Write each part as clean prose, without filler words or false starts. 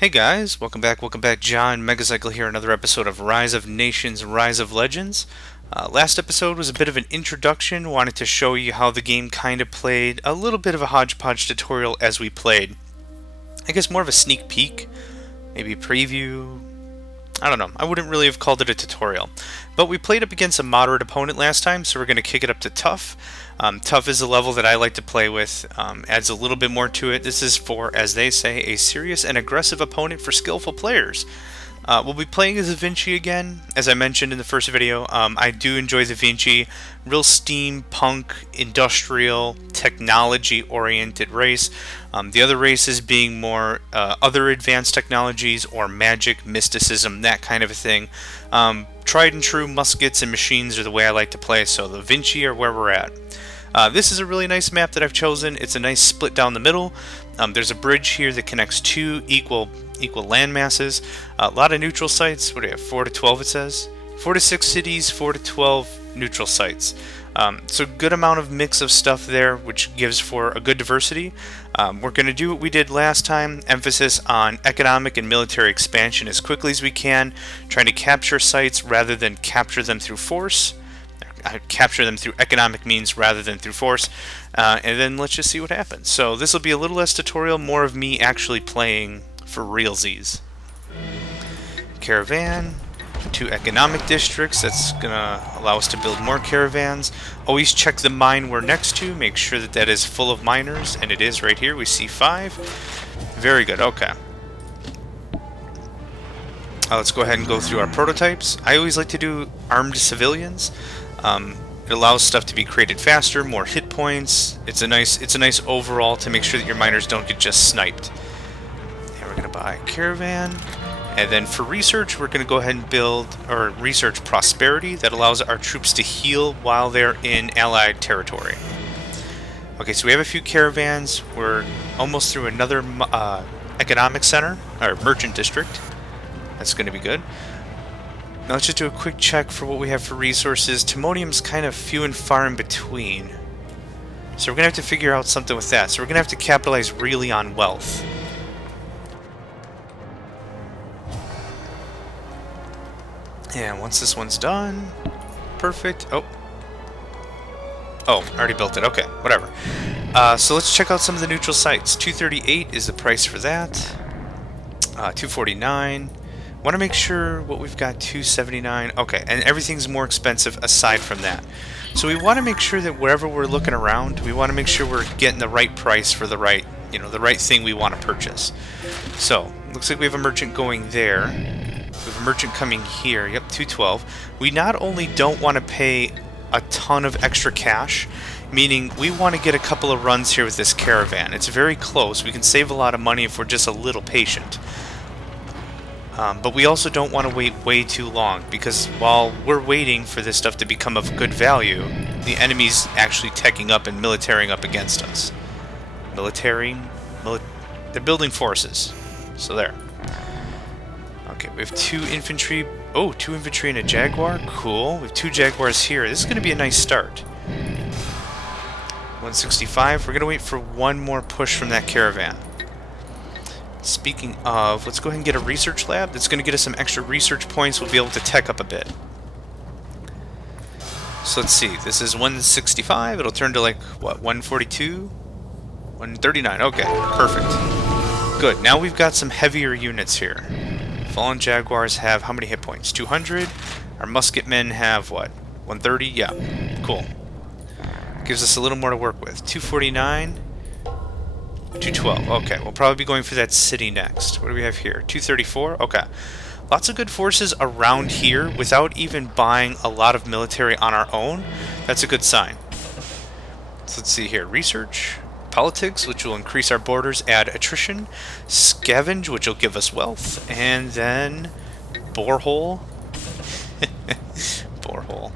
Hey guys, welcome back, John Megacycle here, another episode of Rise of Nations, Rise of Legends. Last episode was a bit of an introduction, wanted to show you how the game kind of played, a little bit of a hodgepodge tutorial as we played. I guess more of a sneak peek, maybe a preview, I don't know, I wouldn't really have called it a tutorial. But we played up against a moderate opponent last time, so we're going to kick it up to tough. Tough is a level that I like to play with, adds a little bit more to it. This is for, as they say, a serious and aggressive opponent for skillful players. We'll be playing as a Vinci again, as I mentioned in the first video. I do enjoy the Vinci, real steampunk, industrial, technology-oriented race. The other races being more other advanced technologies or magic, mysticism, that kind of a thing. Tried and true muskets and machines are the way I like to play, so the Vinci are where we're at. This is a really nice map that I've chosen. It's a nice split down the middle. There's a bridge here that connects two equal land masses. A lot of neutral sites. What do you have? 4 to 12 it says. 4 to 6 cities, 4 to 12 neutral sites. So good amount of mix of stuff there, which gives for a good diversity. We're going to do what we did last time, emphasis on economic and military expansion as quickly as we can, trying to capture sites rather than capture them through force. Capture them through economic means rather than through force, and then let's just see what happens. So this will be a little less tutorial, more of me actually playing for realsies. Caravan, 2 economic districts, that's gonna allow us to build more caravans. Always check the mine we're next to, make sure that that is full of miners, and it is right here. We see 5. Very good, okay. Let's go ahead and go through our prototypes. I always like to do armed civilians. It allows stuff to be created faster, more hit points. It's a nice overall to make sure that your miners don't get just sniped. And we're gonna buy a caravan, and then for research, we're gonna go ahead and build or research prosperity that allows our troops to heal while they're in allied territory. Okay, so we have a few caravans. We're almost through another economic center or merchant district. That's gonna be good. Now let's just do a quick check for what we have for resources. Timonium's kind of few and far in between. So we're going to have to figure out something with that. So we're going to have to capitalize really on wealth. And once this one's done, perfect. Oh, I already built it. Okay, whatever. So let's check out some of the neutral sites. 238 is the price for that. 249. Want to make sure what we've got, 279. Okay, and everything's more expensive aside from that. So we want to make sure that wherever we're looking around, we want to make sure we're getting the right price for the right, the right thing we want to purchase. So, looks like we have a merchant going there. We have a merchant coming here. Yep, 212. We not only don't want to pay a ton of extra cash, meaning we want to get a couple of runs here with this caravan. It's very close. We can save a lot of money if we're just a little patient. But we also don't want to wait way too long, because while we're waiting for this stuff to become of good value, the enemy's actually teching up and militarying up against us. They're building forces. So there. Okay, we have 2 infantry. Oh, 2 infantry and a jaguar. Cool. We have 2 jaguars here. This is going to be a nice start. 165. We're going to wait for one more push from that caravan. Speaking of, let's go ahead and get a research lab. That's going to get us some extra research points. We'll be able to tech up a bit. So let's see. This is 165. It'll turn to like, what, 142? 139. Okay, perfect. Good. Now we've got some heavier units here. Fallen Jaguars have how many hit points? 200. Our musketmen have, what, 130? Yeah, cool. Gives us a little more to work with. 249. 212. Okay, we'll probably be going for that city next. What do we have here? 234. Okay. Lots of good forces around here without even buying a lot of military on our own. That's a good sign. So let's see here. Research. Politics, which will increase our borders, add attrition. Scavenge, which will give us wealth. And then borehole. Borehole.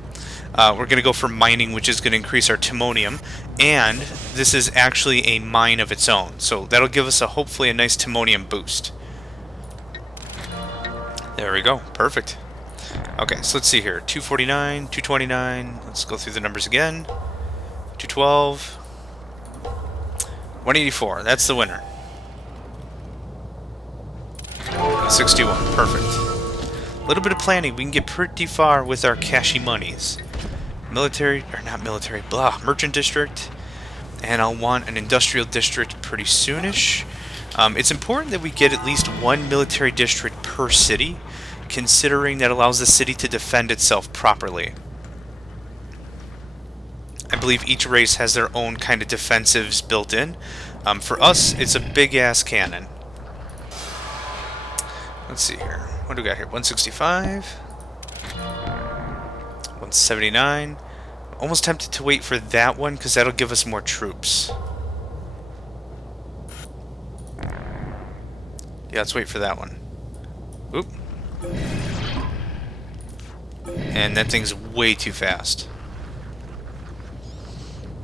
We're going to go for mining, which is going to increase our timonium, and this is actually a mine of its own, so that'll give us hopefully a nice timonium boost. There we go, perfect. Okay, so let's see here, 249, 229, let's go through the numbers again. 212, 184, that's the winner. 161. Perfect. A little bit of planning, we can get pretty far with our cashy monies. Military, or not military, blah, merchant district. And I'll want an industrial district pretty soonish. It's important that we get at least one military district per city, considering that allows the city to defend itself properly. I believe each race has their own kind of defensives built in. For us, it's a big-ass cannon. Let's see here. What do we got here? 165. 179. Almost tempted to wait for that one, because that'll give us more troops. Yeah, let's wait for that one. Oop. And that thing's way too fast.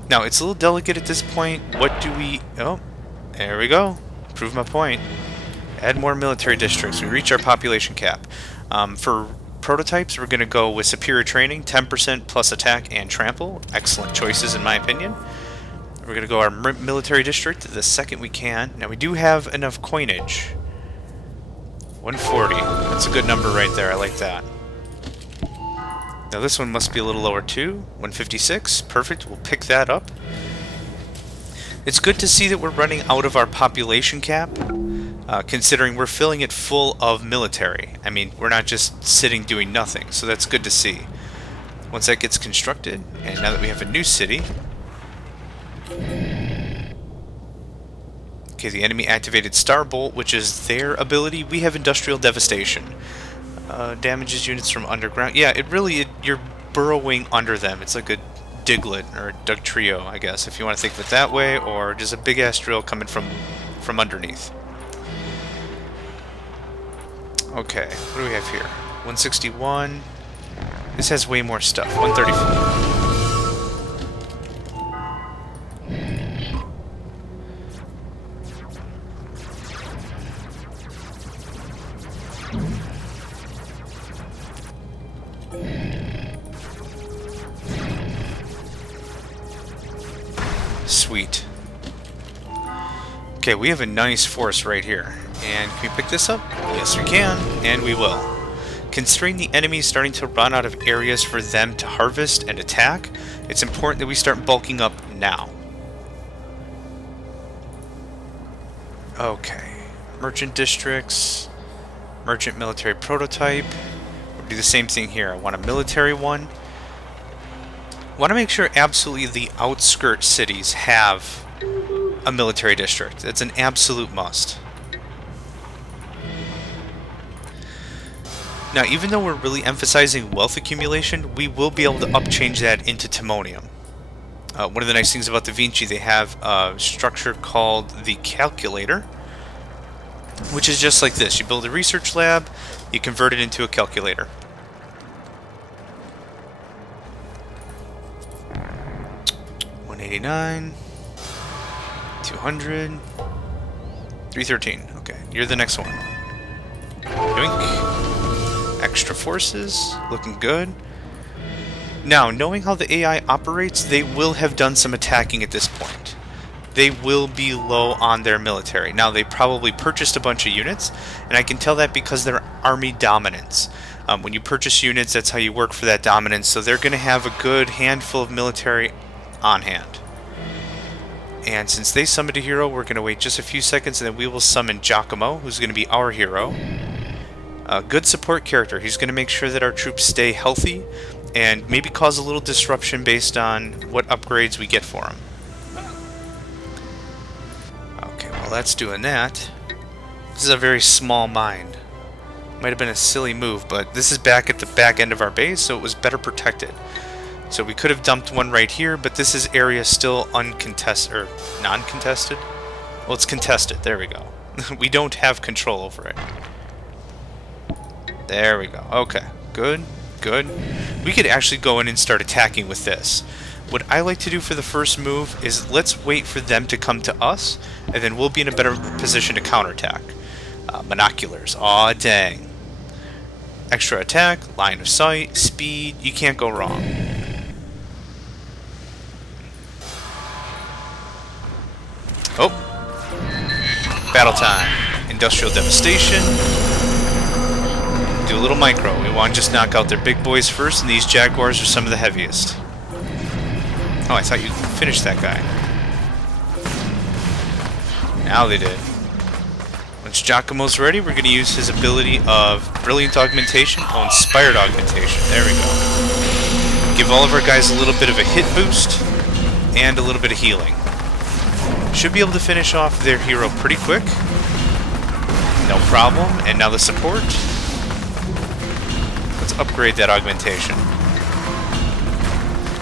Now, it's a little delicate at this point. What do we... Oh, there we go. Prove my point. Add more military districts. We reach our population cap. For prototypes, we're going to go with superior training, 10% plus attack and trample. Excellent choices, in my opinion. We're going to go our military district the second we can. Now, we do have enough coinage. 140. That's a good number right there. I like that. Now this one must be a little lower too. 156. Perfect. We'll pick that up. It's good to see that we're running out of our population cap, considering we're filling it full of military. I mean, we're not just sitting doing nothing, so that's good to see. Once that gets constructed, and now that we have a new city... Okay, the enemy activated Starbolt, which is their ability. We have Industrial Devastation. Damages units from underground. Yeah, you're burrowing under them. It's like a Diglett or a Dugtrio, I guess, if you want to think of it that way, or just a big-ass drill coming from underneath. Okay, what do we have here? 161. This has way more stuff. 134. Sweet. Okay, we have a nice force right here. And can we pick this up? Yes, we can, and we will. Considering the enemy is starting to run out of areas for them to harvest and attack, it's important that we start bulking up now. Okay. Merchant districts. Merchant military prototype. We'll do the same thing here. I want a military one. I want to make sure absolutely the outskirt cities have a military district. It's an absolute must. Now, even though we're really emphasizing wealth accumulation, we will be able to upchange that into timonium. One of the nice things about the Vinci, they have a structure called the calculator, which is just like this. You build a research lab, you convert it into a calculator. $189, 200, 313. Okay, you're the next one. Yoink. Extra forces, looking good. Now, knowing how the AI operates, they will have done some attacking at this point. They will be low on their military. Now, they probably purchased a bunch of units, and I can tell that because they're army dominance. When you purchase units, that's how you work for that dominance, so they're going to have a good handful of military on hand. And since they summoned a hero, we're going to wait just a few seconds, and then we will summon Giacomo, who's going to be our hero. A good support character. He's going to make sure that our troops stay healthy, and maybe cause a little disruption based on what upgrades we get for them. Okay, well that's doing that. This is a very small mine. Might have been a silly move, but this is back at the back end of our base, so it was better protected. So we could have dumped one right here, but this is area still uncontested, or non-contested? Well, it's contested. There we go. We don't have control over it. There we go. Okay. Good. Good. We could actually go in and start attacking with this. What I like to do for the first move is let's wait for them to come to us, and then we'll be in a better position to counterattack. Monoculars. Aw, dang. Extra attack, line of sight, speed. You can't go wrong. Oh. Battle time. Industrial devastation. do a little micro. We want to just knock out their big boys first, and these Jaguars are some of the heaviest. Oh, I thought you finished that guy. Now they did. Once Giacomo's ready, we're going to use his ability of Brilliant Augmentation. Oh, Inspired Augmentation. There we go. Give all of our guys a little bit of a hit boost and a little bit of healing. Should be able to finish off their hero pretty quick. No problem. And now the support. Let's upgrade that augmentation.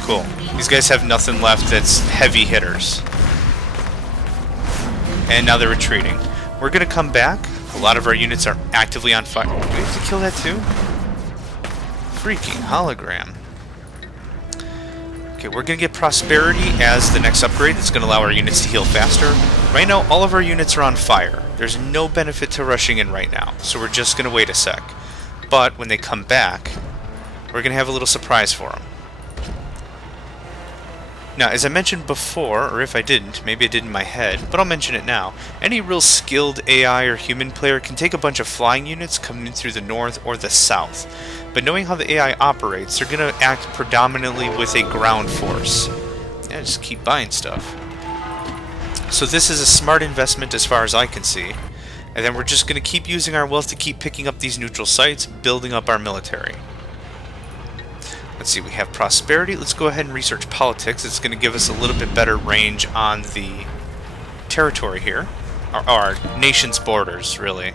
Cool. These guys have nothing left that's heavy hitters. And now they're retreating. We're going to come back. A lot of our units are actively on fire. Do we have to kill that too? Freaking hologram. Okay, we're going to get Prosperity as the next upgrade. That's going to allow our units to heal faster. Right now, all of our units are on fire. There's no benefit to rushing in right now, so we're just going to wait a sec. But when they come back, we're going to have a little surprise for them. Now, as I mentioned before, or if I didn't, maybe I did in my head, but I'll mention it now. Any real skilled AI or human player can take a bunch of flying units coming through the north or the south. But knowing how the AI operates, they're going to act predominantly with a ground force. Yeah, just keep buying stuff. So this is a smart investment as far as I can see. And then we're just going to keep using our wealth to keep picking up these neutral sites, building up our military. Let's see, we have Prosperity. Let's go ahead and research Politics. It's going to give us a little bit better range on the territory here. Our nation's borders, really.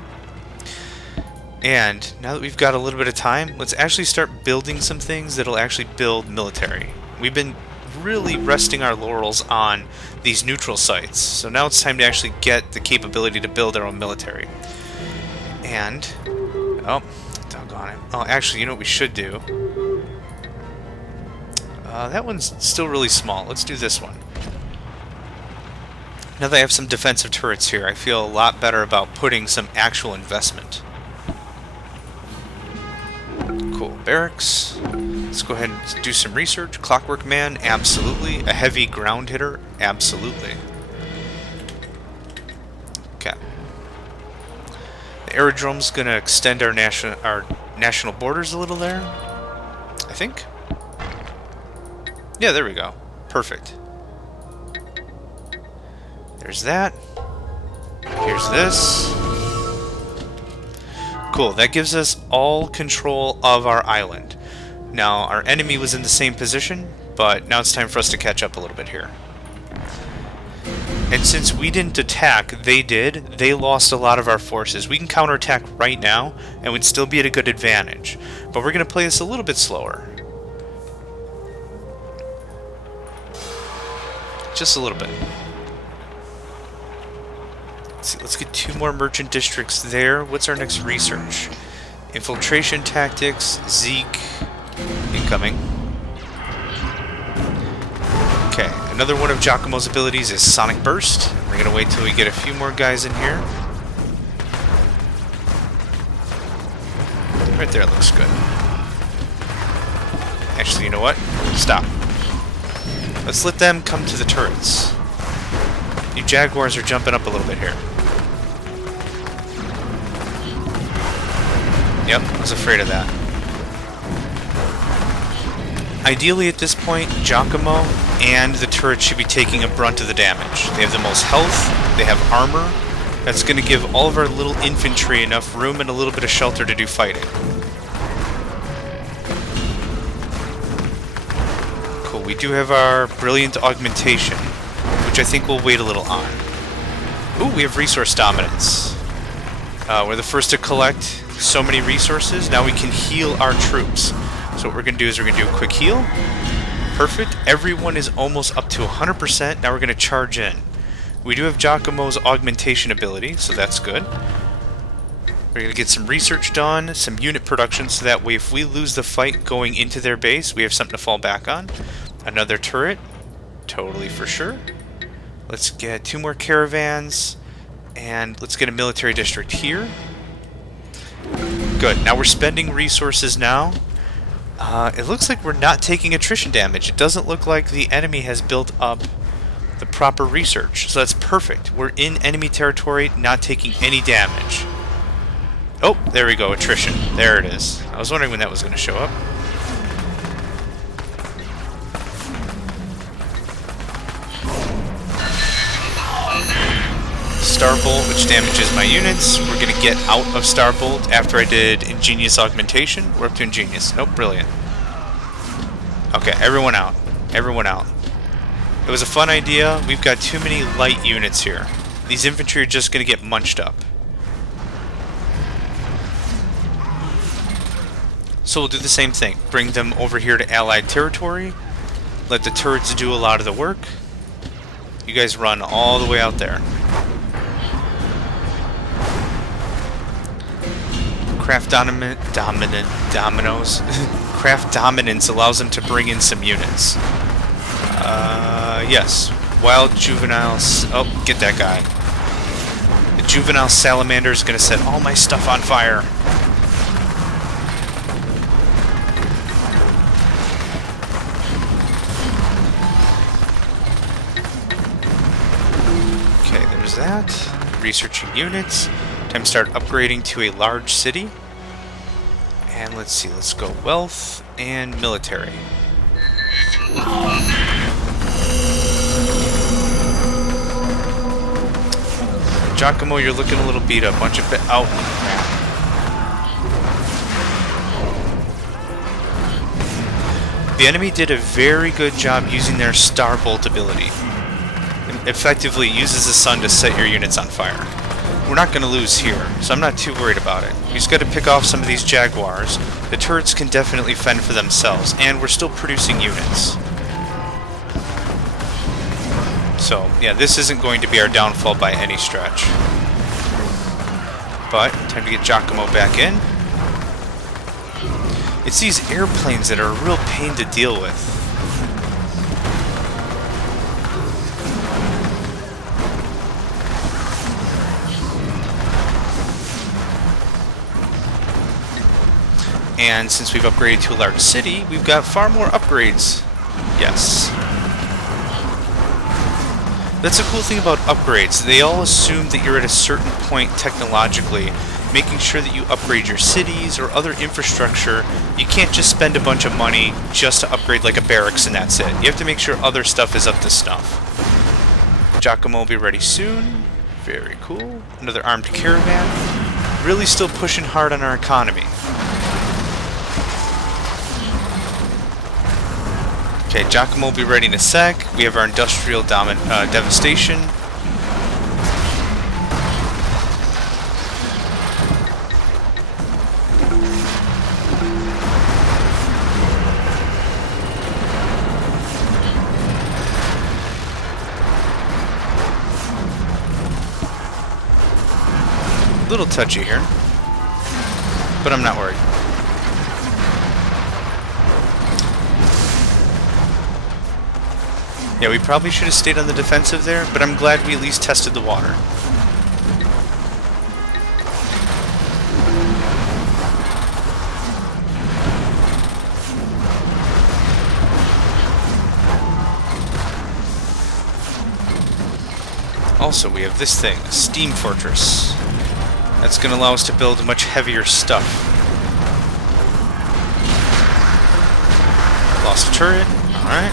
And now that we've got a little bit of time, let's actually start building some things that'll actually build military. We've been really resting our laurels on these neutral sites. So now it's time to actually get the capability to build our own military. And, oh, doggone it. Oh, actually, you know what we should do? That one's still really small. Let's do this one. Now that I have some defensive turrets here, I feel a lot better about putting some actual investment. Cool. Barracks. Let's go ahead and do some research. Clockwork Man, absolutely. A heavy ground hitter, absolutely. Okay. The aerodrome's going to extend our national borders a little there, I think. Yeah, there we go. Perfect. There's that. Here's this. Cool, that gives us all control of our island. Now, our enemy was in the same position, but now it's time for us to catch up a little bit here. And since we didn't attack, they did, they lost a lot of our forces. We can counterattack right now, and would still be at a good advantage. But we're going to play this a little bit slower. Just a little bit. Let's see, let's get 2 more merchant districts there. What's our next research? Infiltration tactics, Zeke, incoming. Okay, another one of Giacomo's abilities is Sonic Burst. We're going to wait till we get a few more guys in here. Right there looks good. Actually, you know what? Stop. Let's let them come to the turrets. You Jaguars are jumping up a little bit here. Yep, I was afraid of that. Ideally at this point, Giacomo and the turret should be taking a brunt of the damage. They have the most health, they have armor. That's going to give all of our little infantry enough room and a little bit of shelter to do fighting. Cool, we do have our Brilliant Augmentation, which I think we'll wait a little on. Ooh, we have Resource Dominance. We're the first to collect so many resources. Now we can heal our troops. So what we're going to do is we're going to do a quick heal. Perfect. Everyone is almost up to 100%. Now we're going to charge in. We do have Giacomo's augmentation ability, so that's good. We're going to get some research done, some unit production, so that way if we lose the fight going into their base, we have something to fall back on. Another turret. Totally for sure. Let's get 2 more caravans, and let's get a military district here. Good. Now we're spending resources now. It looks like we're not taking attrition damage. It doesn't look like the enemy has built up the proper research. So that's perfect. We're in enemy territory, not taking any damage. Oh, there we go, attrition. There it is. I was wondering when that was going to show up. Starbolt, which damages my units. We're going to get out of Starbolt after I did Ingenious Augmentation. We're up to Ingenious. Nope, brilliant. Okay, everyone out. Everyone out. It was a fun idea. We've got too many light units here. These infantry are just going to get munched up. So we'll do the same thing. Bring them over here to Allied territory. Let the turrets do a lot of the work. You guys run all the way out there. Craft dominoes. Craft dominance allows them to bring in some units. Yes. Wild juveniles. Oh, get that guy. The juvenile salamander is going to set all my stuff on fire. Okay, there's that. Researching units. Time to start upgrading to a large city. And let's see, let's go wealth and military. Giacomo, you're looking a little beat up. Bunch of oh, crap. The enemy did a very good job using their Starbolt ability. It effectively uses the sun to set your units on fire. We're not going to lose here, so I'm not too worried about it. We just got to pick off some of these Jaguars. The turrets can definitely fend for themselves, and we're still producing units. So, yeah, this isn't going to be our downfall by any stretch. But, time to get Giacomo back in. It's these airplanes that are a real pain to deal with. And since we've upgraded to a large city, we've got far more upgrades. Yes. That's the cool thing about upgrades. They all assume that you're at a certain point technologically, making sure that you upgrade your cities or other infrastructure. You can't just spend a bunch of money just to upgrade like a barracks and that's it. You have to make sure other stuff is up to snuff. Giacomo will be ready soon. Very cool. Another armed caravan. Really still pushing hard on our economy. Okay, Giacomo will be ready in a sec. We have our industrial devastation. A little touchy here, but I'm not worried. Yeah, we probably should have stayed on the defensive there, but I'm glad we at least tested the water. Also, we have this thing, a steam fortress. That's going to allow us to build much heavier stuff. Lost a turret. Alright.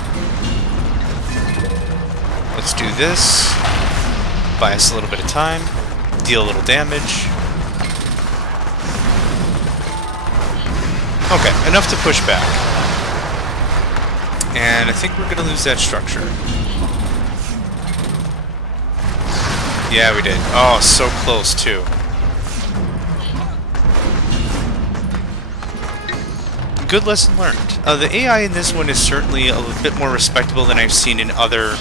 Let's do this. Buy us a little bit of time. Deal a little damage. Okay, enough to push back. And I think we're going to lose that structure. Yeah, we did. Oh, so close, too. Good lesson learned. The AI in this one is certainly a little bit more respectable than I've seen in other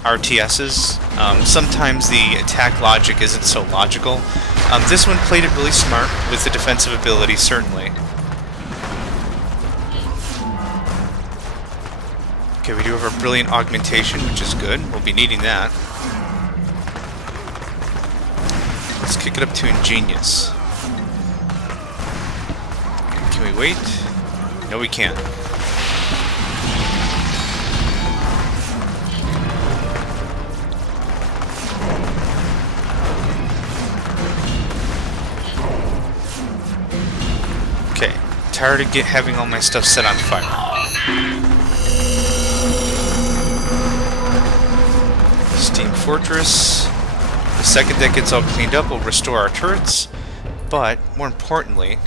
RTSs. Sometimes the attack logic isn't so logical. This one played it really smart with the defensive ability, certainly. Okay, we do have our brilliant augmentation, which is good. We'll be needing that. Let's kick it up to Ingenious. Can we wait? No, we can't. tired of having all my stuff set on fire. Steam Fortress. The second that gets all cleaned up, we'll restore our turrets. But, more importantly,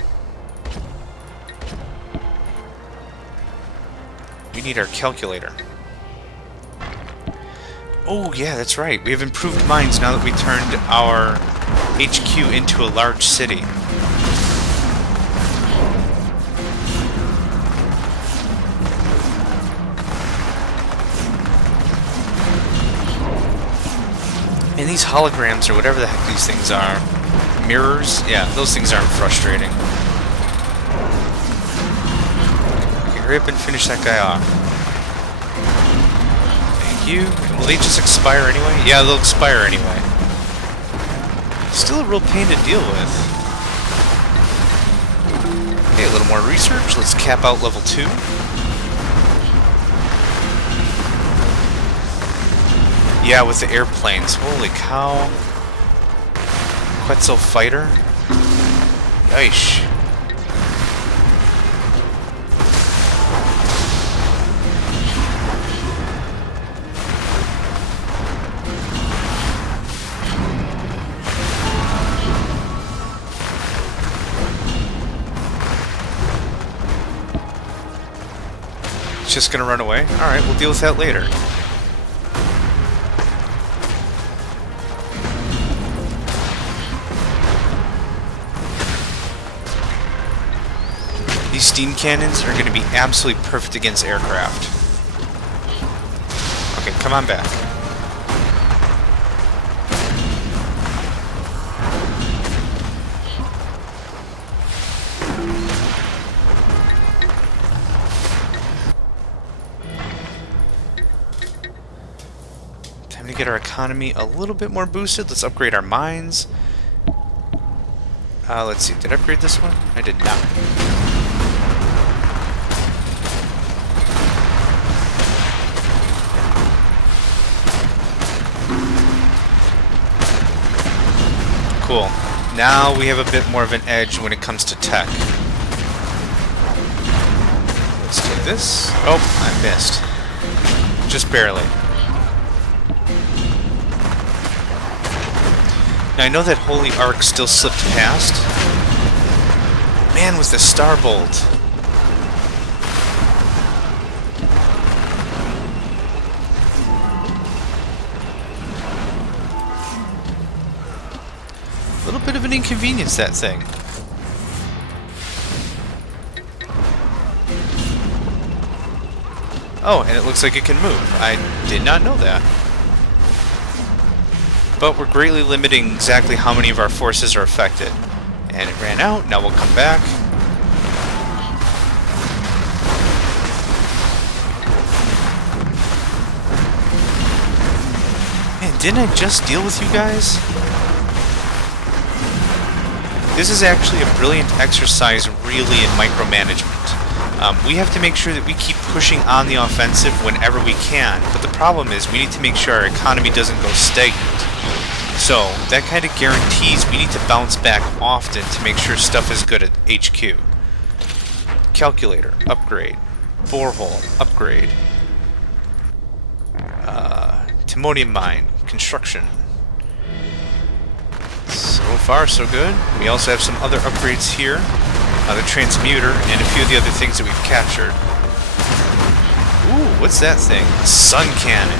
we need our calculator. Oh, yeah, that's right. We have improved mines now that we turned our HQ into a large city. And these holograms, or whatever the heck these things are, mirrors, yeah, those things aren't frustrating. Okay, hurry up and finish that guy off. Thank you. Will they just expire anyway? Yeah, they'll expire anyway. Still a real pain to deal with. Okay, a little more research. Let's cap out level 2. Yeah, with the airplanes. Holy cow. Quetzal fighter. Yeesh. It's just gonna run away? Alright, we'll deal with that later. These steam cannons are going to be absolutely perfect against aircraft. Okay, come on back. Time to get our economy a little bit more boosted. Let's upgrade our mines. Let's see, did I upgrade this one? I did not. Cool. Now we have a bit more of an edge when it comes to tech. Let's do this. Oh, I missed. Just barely. Now I know that Holy Ark still slipped past. Man, was the Starbolt. A little bit of an inconvenience, that thing. Oh, and it looks like it can move. I did not know that. But we're greatly limiting exactly how many of our forces are affected. And it ran out. Now we'll come back. Man, didn't I just deal with you guys? This is actually a brilliant exercise, really, in micromanagement. We have to make sure that we keep pushing on the offensive whenever we can, but the problem is we need to make sure our economy doesn't go stagnant. So, that kind of guarantees we need to bounce back often to make sure stuff is good at HQ. Calculator, upgrade. Borehole, upgrade. Timonium mine, construction. So far, so good. We also have some other upgrades here. The transmuter, and a few of the other things that we've captured. Ooh, what's that thing? A sun cannon.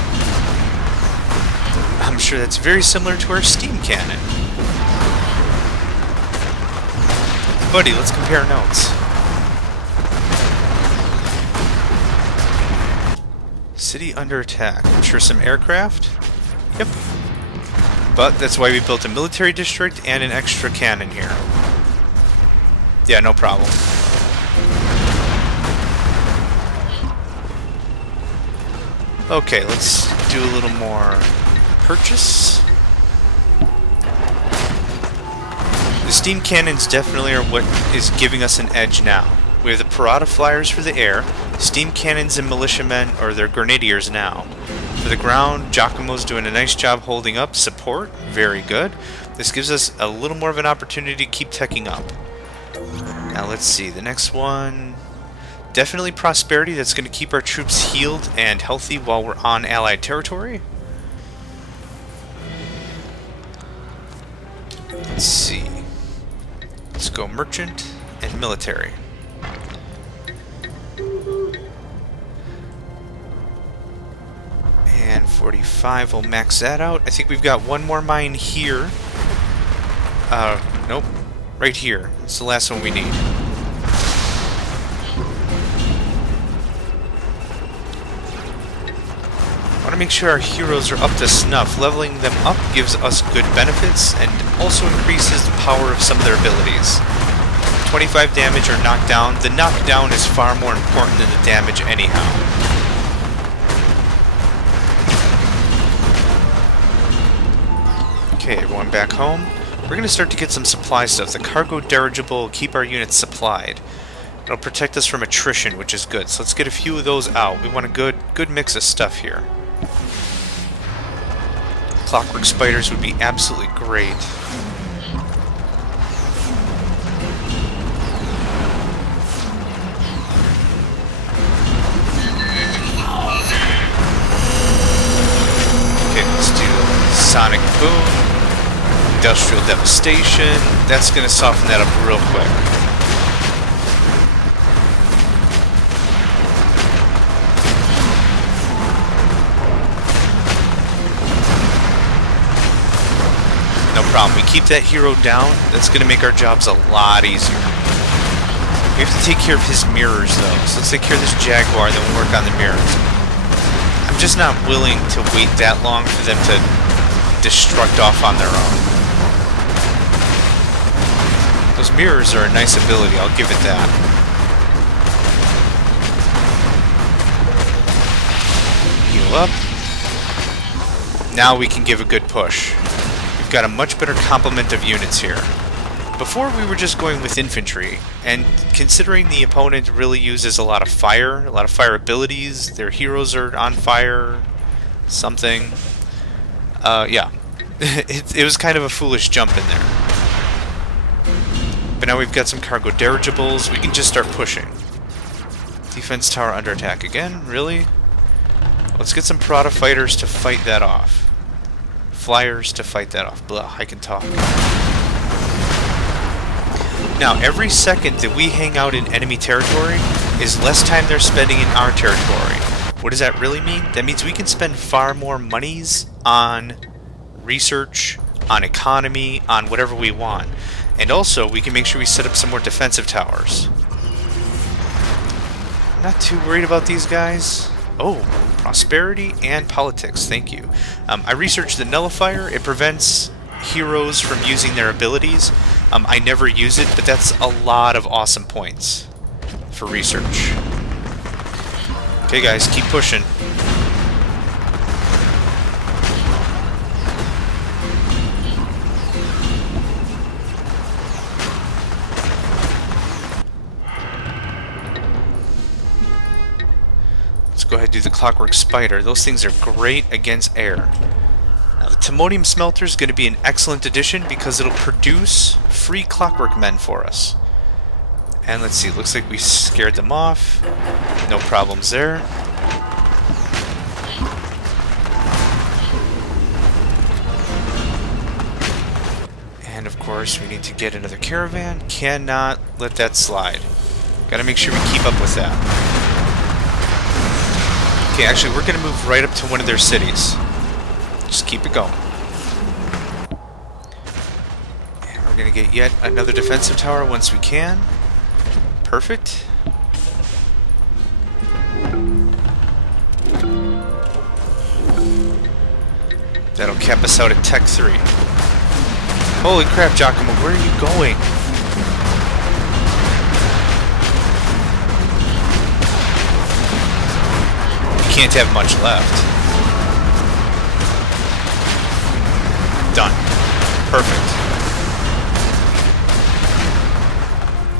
I'm sure that's very similar to our steam cannon. Buddy, let's compare notes. City under attack. I'm sure some aircraft? Yep. But that's why we built a military district and an extra cannon here. Yeah, no problem. Okay, let's do a little more purchase. The steam cannons definitely are what is giving us an edge now. We have the Parada flyers for the air, steam cannons and militiamen, or they're grenadiers now. For the ground, Giacomo's doing a nice job holding up. Support, very good. This gives us a little more of an opportunity to keep teching up. Now let's see, the next one... Definitely prosperity. That's going to keep our troops healed and healthy while we're on Allied territory. Let's see. Let's go merchant and military. And 45, we'll max that out. I think we've got one more mine here. Nope. Right here. It's the last one we need. I want to make sure our heroes are up to snuff. Leveling them up gives us good benefits and also increases the power of some of their abilities. 25 damage or knockdown. The knockdown is far more important than the damage anyhow. Okay, everyone back home. We're going to start to get some supply stuff. The cargo dirigible will keep our units supplied. It'll protect us from attrition, which is good. So let's get a few of those out. We want a good mix of stuff here. Clockwork spiders would be absolutely great. Okay, let's do sonic boom. Industrial devastation. That's going to soften that up real quick. No problem. We keep that hero down. That's going to make our jobs a lot easier. We have to take care of his mirrors, though. So let's take care of this Jaguar, then we'll work on the mirrors. I'm just not willing to wait that long for them to destruct off on their own. Those mirrors are a nice ability, I'll give it that. Heal up. Now we can give a good push. We've got a much better complement of units here. Before we were just going with infantry, and considering the opponent really uses a lot of fire abilities, their heroes are on fire, something. Yeah. It was kind of a foolish jump in there. But now we've got some cargo dirigibles, we can just start pushing. Defense tower under attack again, really? Let's get some Prada fighters to fight that off. Flyers to fight that off. Blah, I can talk. Now, every second that we hang out in enemy territory is less time they're spending in our territory. What does that really mean? That means we can spend far more monies on research, on economy, on whatever we want. And also, we can make sure we set up some more defensive towers. Not too worried about these guys. Oh, prosperity and politics, thank you. I researched the nullifier. It prevents heroes from using their abilities. I never use it, but that's a lot of awesome points for research. Okay guys, keep pushing. Go ahead and do the clockwork spider. Those things are great against air. Now the timonium smelter is going to be an excellent addition because it'll produce free clockwork men for us. And let's see, it looks like we scared them off. No problems there. And of course we need to get another caravan. Cannot let that slide. Gotta make sure we keep up with that. Okay, actually, we're going to move right up to one of their cities. Just keep it going. And we're going to get yet another defensive tower once we can. Perfect. That'll cap us out at Tech 3. Holy crap, Giacomo, where are you going? Can't have much left. Done. Perfect.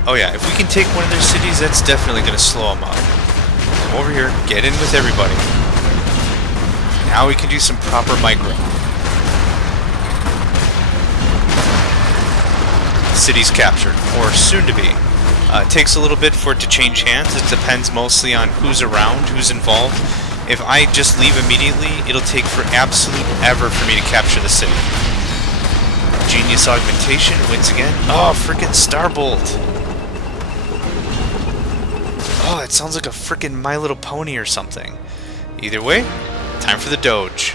Oh yeah, if we can take one of their cities, that's definitely going to slow them up. Come over here, get in with everybody. Now we can do some proper micro. City's captured, or soon to be. It takes a little bit for it to change hands. It depends mostly on who's around, who's involved. If I just leave immediately, it'll take for absolute ever for me to capture the city. Genius augmentation wins again. Oh, freaking Starbolt! Oh, it sounds like a freaking My Little Pony or something. Either way, time for the Doge.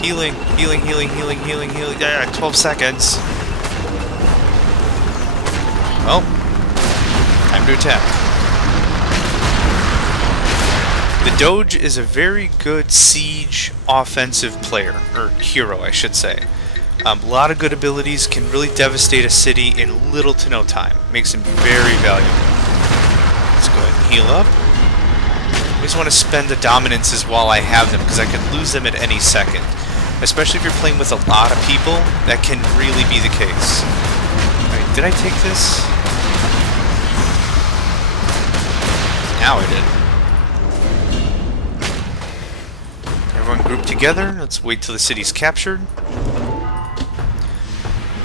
Healing, healing, healing, healing, healing, healing. Yeah, 12 seconds. Well, time to attack. The Doge is a very good siege offensive player, or hero, I should say. A lot of good abilities, can really devastate a city in little to no time. Makes him very valuable. Let's go ahead and heal up. I always want to spend the dominances while I have them, because I could lose them at any second. Especially if you're playing with a lot of people, that can really be the case. Alright, did I take this? Now I did. Everyone group together. Let's wait till the city's captured.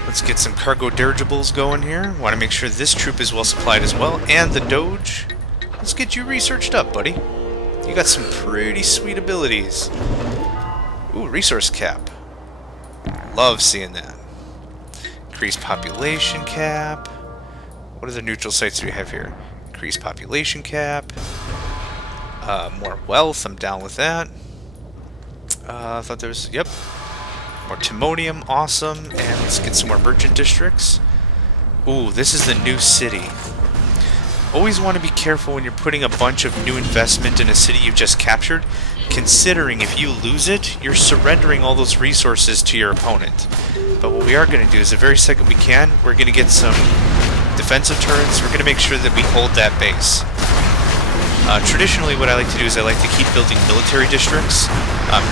Let's get some cargo dirigibles going here. Want to make sure this troop is well supplied as well. And the Doge. Let's get you researched up, buddy. You got some pretty sweet abilities. Ooh, resource cap. Love seeing that. Increased population cap. What other neutral sites do we have here? Increased population cap. More wealth. I'm down with that. I thought there was... Yep. More timonium. Awesome. And let's get some more merchant districts. Ooh, this is the new city. Always want to be careful when you're putting a bunch of new investment in a city you've just captured, considering if you lose it, you're surrendering all those resources to your opponent. But what we are going to do is the very second we can, we're going to get some defensive turrets. We're going to make sure that we hold that base. Traditionally, what I like to do is I like to keep building military districts.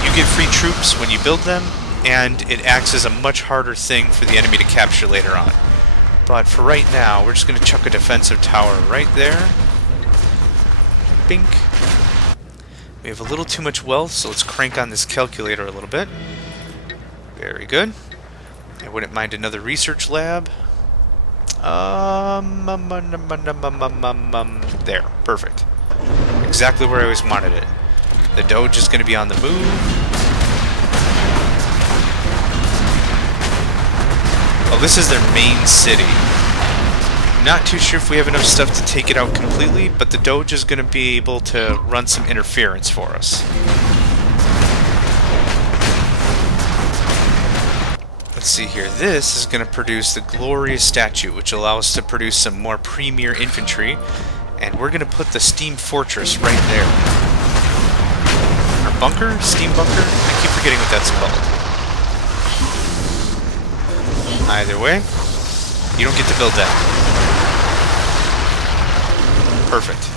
You get free troops when you build them, and it acts as a much harder thing for the enemy to capture later on. But for right now, we're just going to chuck a defensive tower right there. Bink. We have a little too much wealth, so let's crank on this calculator a little bit. Very good. I wouldn't mind another research lab. There. Perfect. Exactly where I always wanted it. The Doge is going to be on the move. Oh, this is their main city. Not too sure if we have enough stuff to take it out completely, but the Doge is going to be able to run some interference for us. Let's see here. This is going to produce the Glorious Statue, which allows us to produce some more premier infantry. And we're going to put the Steam Fortress right there. Our bunker? Steam bunker? I keep forgetting what that's called. Either way, you don't get to build that. Perfect.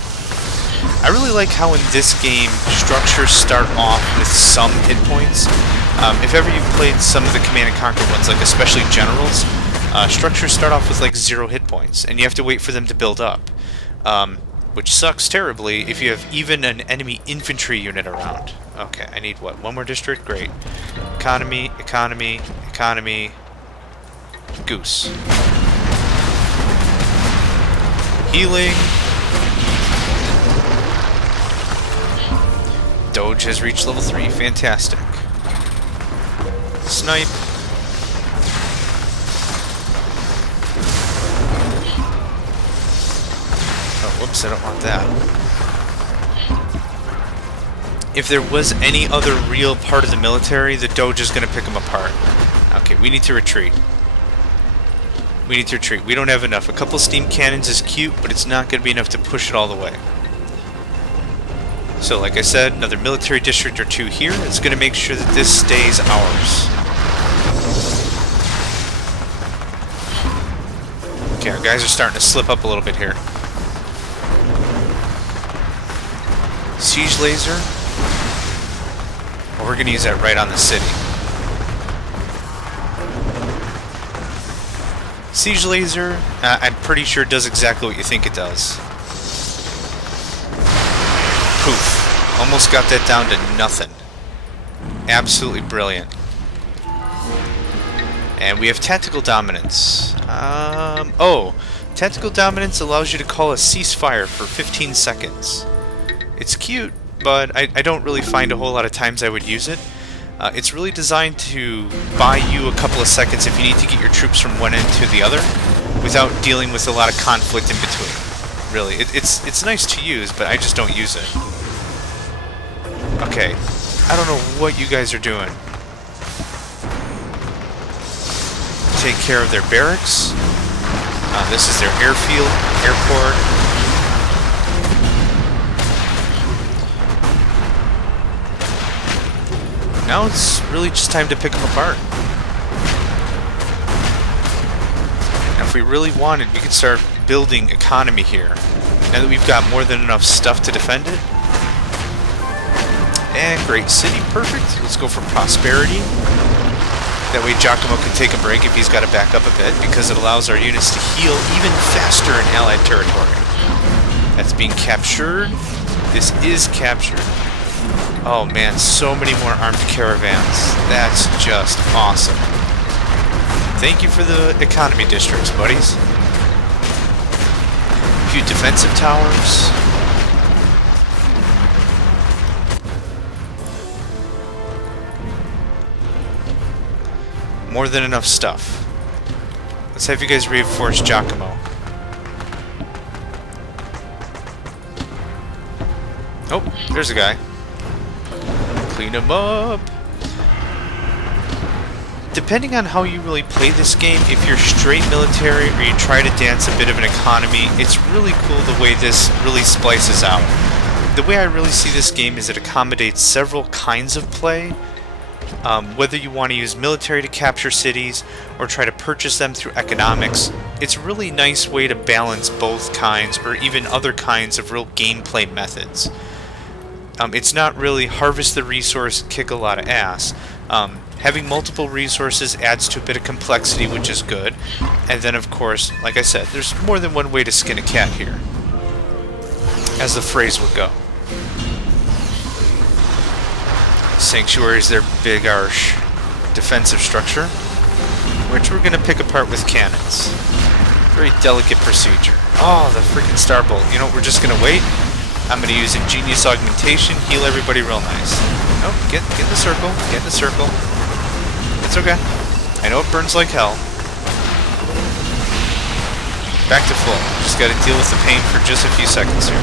I really like how in this game structures start off with some hit points. If ever you've played some of the Command & Conquer ones, like especially Generals, structures start off with like 0 hit points, and you have to wait for them to build up. Which sucks terribly if you have even an enemy infantry unit around. Okay, I need what? One more district? Great. Economy, economy, economy... Goose. Healing. Doge has reached level 3. Fantastic. Snipe. Oh, whoops, I don't want that. If there was any other real part of the military, the Doge is going to pick them apart. Okay, we need to retreat. We need to retreat. We don't have enough. A couple steam cannons is cute, but it's not going to be enough to push it all the way. So, like I said, another military district or 2 here. It's going to make sure that this stays ours. Okay, our guys are starting to slip up a little bit here. Siege laser. Well, we're going to use that right on the city. Siege laser, I'm pretty sure it does exactly what you think it does. Poof. Almost got that down to nothing. Absolutely brilliant. And we have tactical dominance. Oh, Tactical dominance allows you to call a ceasefire for 15 seconds. It's cute, but I don't really find a whole lot of times I would use it. It's really designed to buy you a couple of seconds if you need to get your troops from one end to the other without dealing with a lot of conflict in between. Really, it's nice to use, but I just don't use it. Okay, I don't know what you guys are doing. Take care of their barracks. This is their airfield, airport. Now it's really just time to pick them apart. Now if we really wanted, we could start building economy here. Now that we've got more than enough stuff to defend it. And great city, perfect. Let's go for prosperity. That way Giacomo can take a break if he's got to back up a bit, because it allows our units to heal even faster in allied territory. That's being captured. This is captured. Oh man, so many more armed caravans. That's just awesome. Thank you for the economy districts, buddies. A few defensive towers. More than enough stuff. Let's have you guys reinforce Giacomo. Oh, there's a guy. Clean him up. Depending on how you really play this game, if you're straight military or you try to dance a bit of an economy, it's really cool the way this really splices out. The way I really see this game is it accommodates several kinds of play. Whether you want to use military to capture cities or try to purchase them through economics, it's a really nice way to balance both kinds or even other kinds of real gameplay methods. It's not really harvest the resource, kick a lot of ass. Having multiple resources adds to a bit of complexity, which is good. And then of course, like I said, there's more than one way to skin a cat here, as the phrase would go. Sanctuary is their big arch defensive structure, which we're going to pick apart with cannons. Very delicate procedure. Oh, the freaking starbolt. You know, we're just going to wait. I'm going to use ingenious augmentation, heal everybody real nice. Nope, get in the circle, get in the circle. It's okay. I know it burns like hell. Back to full. Just got to deal with the pain for just a few seconds here.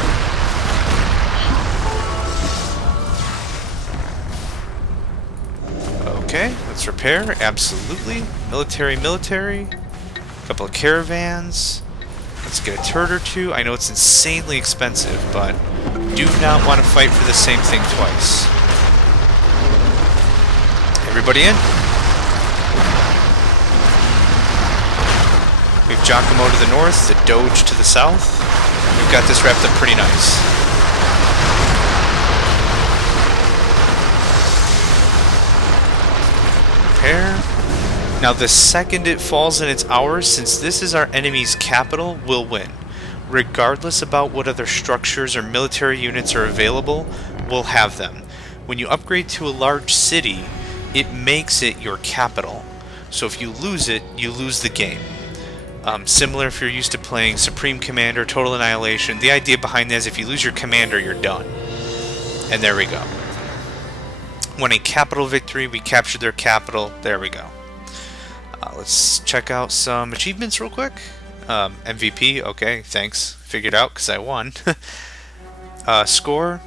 Okay, let's repair. Absolutely. Military. A couple of caravans. Let's get a turret or two. I know it's insanely expensive, but do not want to fight for the same thing twice. Everybody in. We have Giacomo to the north, the Doge to the south. We've got this wrapped up pretty nice. Now the second it falls and it's ours, since this is our enemy's capital, we'll win. Regardless about what other structures or military units are available, we'll have them. When you upgrade to a large city, it makes it your capital. So if you lose it, you lose the game. Similar if you're used to playing Supreme Commander, Total Annihilation, the idea behind that is if you lose your commander, you're done. And there we go. Won a capital victory, we captured their capital, there we go. Let's check out some achievements real quick. MVP, okay, thanks. Figured out because I won. Score,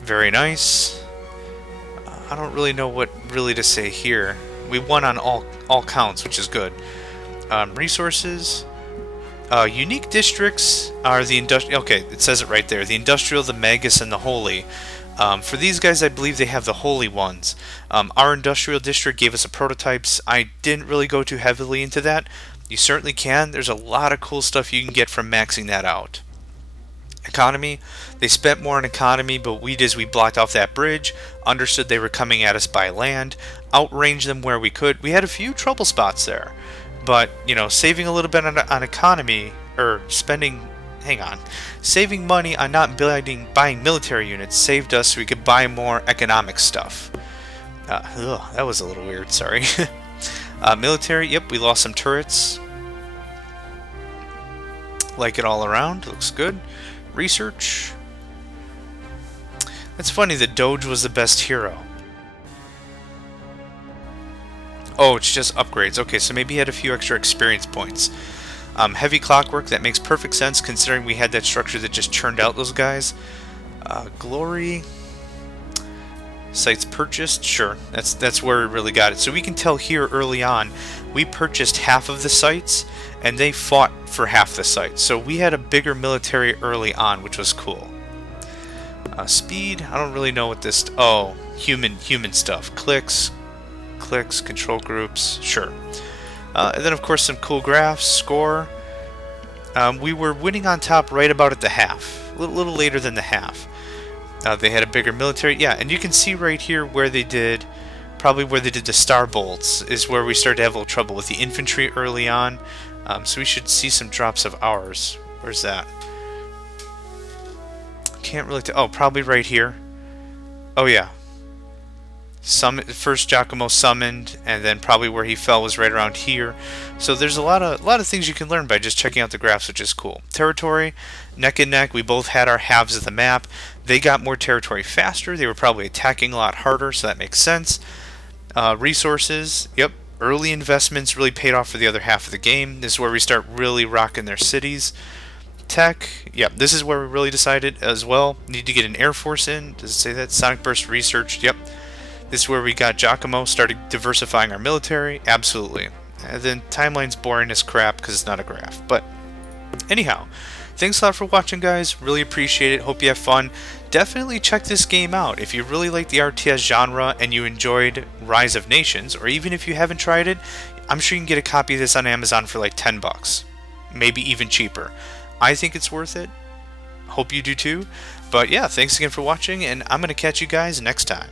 very nice. I don't really know what really to say here. We won on all counts, which is good. Resources. Unique districts are the industrial. Okay, it says it right there. The industrial, the Magus, and the holy. For these guys, I believe they have the holy ones. Our industrial district gave us a prototypes. I didn't really go too heavily into that. You certainly can. There's a lot of cool stuff you can get from maxing that out. Economy. They spent more on economy, but we blocked off that bridge, understood they were coming at us by land, outranged them where we could. We had a few trouble spots there. But, you know, saving a little bit on economy, or saving money on not buying military units saved us so we could buy more economic stuff. That was a little weird, sorry. Military, yep, we lost some turrets. Like it all around. Looks good. Research. It's funny that Doge was the best hero. Oh, it's just upgrades. Okay, so maybe he had a few extra experience points. Heavy clockwork, that makes perfect sense considering we had that structure that just churned out those guys. Glory. Sites purchased, sure. That's where we really got it. So we can tell here early on, we purchased half of the sites, and they fought for half the sites. So we had a bigger military early on, which was cool. Speed, I don't really know what this... Oh, human stuff. Clicks, control groups, sure. And then of course some cool graphs, score. We were winning on top right about at the half, a little later than the half. They had a bigger military, yeah, and you can see right here where they did, probably where they did the star bolts is where we started to have a little trouble with the infantry early on. So we should see some drops of ours. Where's that? Can't really tell. Oh, probably right here. Oh yeah. First Giacomo summoned, and then probably where he fell was right around here. So there's a lot of things you can learn by just checking out the graphs, which is cool. Territory, neck and neck. We both had our halves of the map. They got more territory faster. They were probably attacking a lot harder, so that makes sense. Resources, yep. Early investments really paid off for the other half of the game. This is where we start really rocking their cities. Tech, yep. This is where we really decided as well. Need to get an Air Force in. Does it say that? Sonic Burst research, yep. This is where we got Giacomo, started diversifying our military. Absolutely. And then timeline's boring as crap because it's not a graph. But anyhow, thanks a lot for watching, guys. Really appreciate it. Hope you have fun. Definitely check this game out. If you really like the RTS genre and you enjoyed Rise of Nations, or even if you haven't tried it, I'm sure you can get a copy of this on Amazon for like 10 bucks. Maybe even cheaper. I think it's worth it. Hope you do too. But yeah, thanks again for watching, and I'm going to catch you guys next time.